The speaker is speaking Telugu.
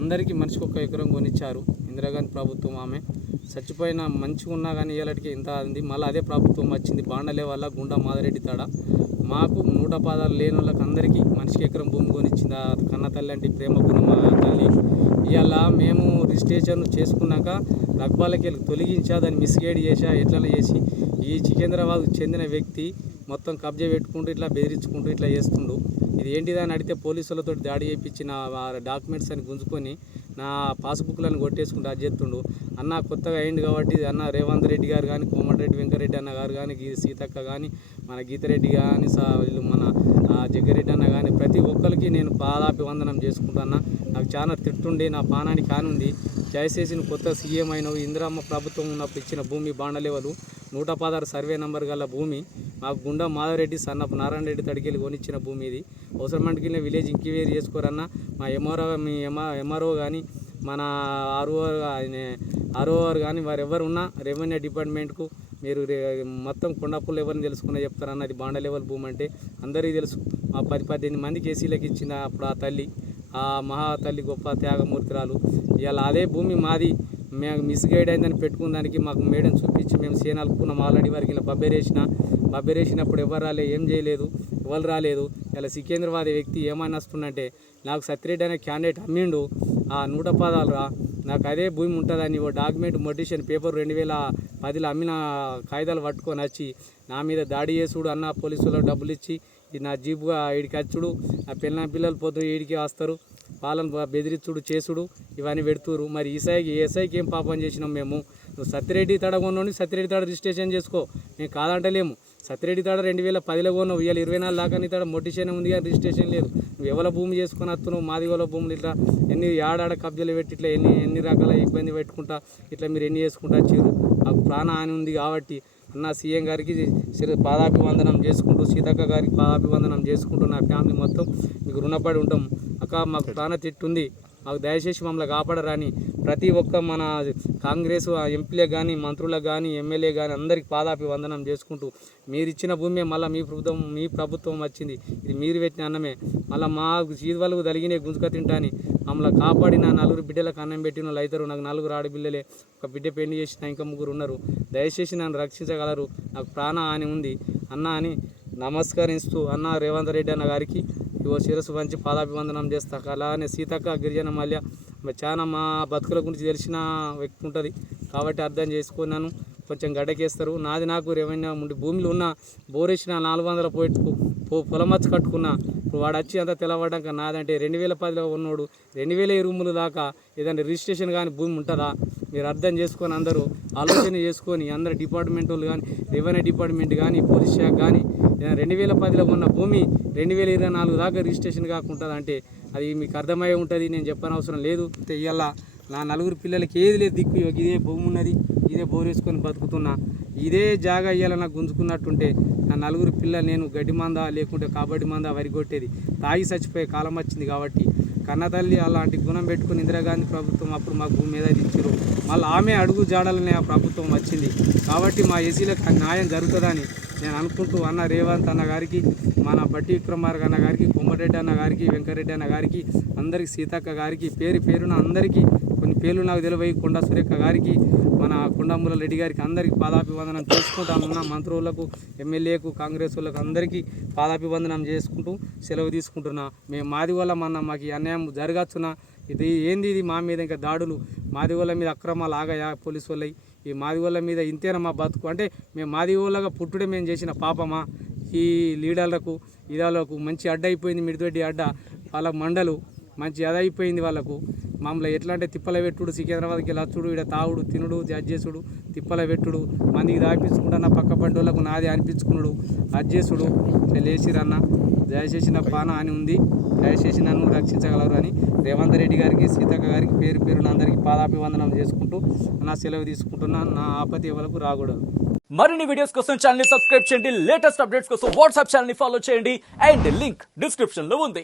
అందరికీ మనిషికి 1 ఎకరం కొనిచ్చారు. ఇందిరాగాంధీ ప్రభుత్వం ఆమె చచ్చిపోయిన మంచిగా ఉన్నా కానీ ఇళ్ళకి ఇంత అంది. మళ్ళీ అదే ప్రభుత్వం వచ్చింది. బాండలే వల్ల గుండా మాదిరెడ్డి తాడ మాకు 116 లేని వాళ్ళకి అందరికీ మనిషికి ఎకరం భూమి కొనిచ్చింది. ఆ కన్న తల్లి అంటే ప్రేమ గుణం తల్లి. ఇవాళ మేము రిజిస్ట్రేషన్ చేసుకున్నాక రగ్బాలకి తొలగించా, దాన్ని మిస్గైడ్ చేసా, ఎట్లా చేసి ఈ సికింద్రాబాద్ చెందిన వ్యక్తి మొత్తం కబ్జా పెట్టుకుంటూ ఇట్లా బెదిరించుకుంటూ ఇట్లా చేస్తుండు. ఇది ఏంటిదని అడిగితే పోలీసులతో దాడి చేయించి నా డాక్యుమెంట్స్ అని గుంజుకొని నా పాస్బుక్లను కొట్టేసుకుంటూ అది చేస్తుండు. అన్న కొత్తగా అయింది కాబట్టి అన్న రేవంత్ రెడ్డి గారు కానీ, కోమటిరెడ్డి వెంకరెడ్డి అన్న గారు కానీ, సీతక్క కానీ, మన గీతారెడ్డి కానీ, వీళ్ళు మన జగ్గారెడ్డి అన్న కానీ ప్రతి ఒక్కరికి నేను పాదాభివందనం చేసుకుంటున్నా. నాకు చాలా తిట్టుండి నా పానానికి కానుంది. దయచేసి కొత్త సీఎం అయినవు, ఇందిరమ్మ ప్రభుత్వం ఉన్నప్పుడు ఇచ్చిన భూమి బాండలేవలు 116 సర్వే నెంబర్ గల భూమి మాకు గుండా మాధవరెడ్డి సన్నపు నారాయణ రెడ్డి తడికెళ్ళి కొనిచ్చిన భూమి ఇది. అవసరమంటికి విలేజ్ ఇంక్వైరీ చేసుకోరన్నా మా ఎంఆర్ఓ కానీ మన ఆర్ఓ కానీ వారు ఎవరు ఉన్నా రెవెన్యూ డిపార్ట్మెంట్కు మీరు మొత్తం కొండపుల్లు ఎవరిని తెలుసుకునే చెప్తారన్న. అది బాండ లెవెల్ భూమి అంటే అందరికీ తెలుసు. ఆ 10-18 మందికి ఏసీలకు ఇచ్చిన అప్పుడు ఆ తల్లి, ఆ మహా తల్లి గొప్ప త్యాగమూర్తిరాలు. ఇవాళ అదే భూమి మాది మేము మిస్గైడ్ అయిందని పెట్టుకున్న మాకు మేడం చూపించి మేము సేనాలుకున్నాం. ఆల్రెడీ వారికి ఇలా బబ్బెరేసినప్పుడు ఎవరు రాలేదు, ఏం చేయలేదు, ఎవరు రాలేదు. ఇలా సికింద్రాబాద్ వ్యక్తి ఏమైనా వస్తుందంటే నాకు సత్యరెడ్డి అనే క్యాండిడేట్ అమ్మిండు ఆ 116 రా, నాకు అదే భూమి ఉంటుందని ఓ డాక్యుమెంట్ మొటిషన్ పేపర్ 2010లో అమ్మిన కాగితాలు పట్టుకొని వచ్చి నా మీద దాడి చేసుడు అన్న. పోలీసులకు డబ్బులు ఇచ్చి నా జీపుగా ఈడికి వచ్చుడు, ఆ పిల్లలు పోతూ ఈడికి వస్తారు, వాళ్ళని బెదిరించుడు చేసుడు ఇవన్నీ పెడుతురు. మరి ఎస్ఐకి ఏం పాపం చేసినాం మేము? నువ్వు సత్యరెడ్డి తాడ కొన్నావు, సత్యరెడ్డి తాడ రిజిస్ట్రేషన్ చేసుకో, మేము కాదంటలేము. సత్యరెడ్డి తాడ 2010లో కొన్నావు, ఇవాళ 24 దాకా నీ తాడ మొటిషన్ ఉంది కానీ రిజిస్ట్రేషన్ లేదు. నువ్వు ఎవరి భూమి చేసుకొని వస్తున్నావు? మాది వాళ్ళ భూములు ఇట్లా ఎన్ని ఆడాడ కబ్జాలు పెట్టి ఇట్లా ఎన్ని రకాల ఇబ్బంది పెట్టుకుంటా ఇట్లా మీరు ఎన్ని చేసుకుంటా వచ్చారు. నాకు ప్రాణ హాని ఉంది కాబట్టి అన్న సీఎం గారికి పాదాభివందనం చేసుకుంటూ, సీతక్క గారికి పాదాభివందనం చేసుకుంటూ నా ఫ్యామిలీ మొత్తం మీకు రుణపడి ఉంటాం. అక్క మాకు ప్రాణ తిట్టుంది, మాకు దయచేసి మమ్మల్ని కాపాడరని ప్రతి ఒక్క మన కాంగ్రెస్ ఎంపీలకు కానీ, మంత్రులకు కానీ, ఎమ్మెల్యే కానీ అందరికీ పాదాభివందనం చేసుకుంటూ మీరు ఇచ్చిన భూమి మళ్ళీ మీ ప్రభుత్వం వచ్చింది, ఇది మీరు పెట్టిన అన్నమే మళ్ళీ మా జీవాలకు తలిగినే గుంజుక తింటాని మమ్మల్ని కాపాడిన 4 బిడ్డలకు అన్నం పెట్టిన వాళ్ళు అవుతారు. నాకు 4 ఆడపిల్లలే, ఒక బిడ్డ పెళ్లి చేసిన ఇంకా 3 ఉన్నారు. దయచేసి నన్ను రక్షించగలరు, నాకు ప్రాణ హాని ఉంది అన్న అని నమస్కరిస్తూ అన్న రేవంత్ రెడ్డి అన్న గారికి ఇవో శిరస్సు పంచి పాదాభివందనం చేస్తా. అలానే సీతక్క గిరిజన మల్య చాలా మా బతుకుల గురించి తెలిసిన వ్యక్తి ఉంటుంది కాబట్టి అర్థం చేసుకున్నాను. కొంచెం గడ్డకేస్తారు. నాకు రెవెన్యూ ఉండి భూమిలో ఉన్న బోరేసిన 400 పొలమచ్చ కట్టుకున్నా. ఇప్పుడు వాడు వచ్చి అంతా తెలవడాక నాదంటే 2010లో ఉన్నోడు 2020 దాకా ఏదైనా రిజిస్ట్రేషన్ కానీ భూమి ఉంటుందా? మీరు అర్థం చేసుకొని అందరూ ఆలోచన చేసుకొని అందరు డిపార్ట్మెంట్ వాళ్ళు కానీ, రెవెన్యూ డిపార్ట్మెంట్ కానీ, పోలీస్ శాఖ కానీ 2010లో ఉన్న భూమి 2024 దాకా రిజిస్ట్రేషన్ కాకుంటుంది అంటే అది మీకు అర్థమయ్యే ఉంటుంది. నేను చెప్పనవసరం లేదు. ఇవాళ నా 4 పిల్లలకి ఏది లేదు దిక్కు, ఇదే భూమి ఉన్నది, ఇదే బోరేసుకొని బతుకుతున్నా. ఇదే జాగా ఇవాళ నాకు గుంజుకున్నట్టుంటే నా 4 పిల్లలు నేను గడ్డి మందా లేకుంటే కబడ్డీ మందా వరిగొట్టేది. తాగి చచ్చిపోయే కాలం వచ్చింది కాబట్టి కన్నతల్లి అలాంటి గుణం పెట్టుకుని ఇందిరాగాంధీ ప్రభుత్వం అప్పుడు మాకు భూమి మీద ఇచ్చారు. మళ్ళీ ఆమె అడుగు జాడలనే ఆ ప్రభుత్వం వచ్చింది కాబట్టి మా ఎస్సీలకు న్యాయం జరుగుతుందని నేను అనుకుంటూ అన్న రేవంత్ అన్న గారికి, మన బట్టి విక్రమార్క అన్న గారికి, కోమటిరెడ్డి అన్న గారికి, వెంకరెడ్డి అన్న గారికి, అందరికీ సీతక్క గారికి పేరున అందరికీ కొన్ని పేర్లు నాకు తెలివై, కొండ సురేఖ గారికి, మన కొండమూల రెడ్డి గారికి అందరికీ పాదాభివందనం చేసుకుంటానున్న. మంత్రులకు, ఎమ్మెల్యేకు, కాంగ్రెస్ వాళ్ళకు అందరికీ పాదాభివందనం చేసుకుంటూ సెలవు తీసుకుంటున్నా. మేము మాది వల్ల మాకు ఈ అన్యాయం జరగచ్చునా? ఇది ఏంది? ఇది మా మీద ఇంకా దాడులు, మాది వాళ్ళ మీద అక్రమాలు ఆగాయా పోలీసు వాళ్ళవి? ఈ మాది వాళ్ళ మీద ఇంతేనా మా బతుకు? అంటే మేము మాది వాళ్ళగా పుట్టుడే మేము చేసిన పాపమా? ఈ లీడర్లకు ఇదాలకు మంచి అడ్డ అయిపోయింది, మిడిదొడ్డి అడ్డ వాళ్ళ మండలు మంచి అదైపోయింది వాళ్ళకు. మమ్మల్ని ఎట్లా అంటే తిప్పల పెట్టుడు, సికింద్రాబాద్కి లచ్చుడు, ఇక్కడ తావుడు, తినుడు, చేసుడు, తిప్పల పెట్టుడు, మందికి దాపించుకుంటున్న పక్క పంటోళ్ళకు నాది అనిపించుకున్నాడు, చేసుడు ఇట్లా లేచిరన్న. దయచేసి నా పాన అని ఉంది, దయచేసి నన్ను రక్షించగలరు అని రేవంత్ రెడ్డి గారికి, సీతక్క గారికి పేరున అందరికీ పాదాభివందనం చేసుకుంటూ నా సెలవు తీసుకుంటున్నా. నా ఆపత్తి ఎవరికి రాకూడదు. మరిన్ని వీడియోస్ కోసం ఛానల్ ని సబ్స్క్రైబ్ చేయండి. లేటెస్ట్ అప్డేట్స్ కోసం వాట్సాప్ ఛానల్ ని ఫాలో చేయండి. అండ్ లింక్ డిస్క్రిప్షన్ లో ఉంది.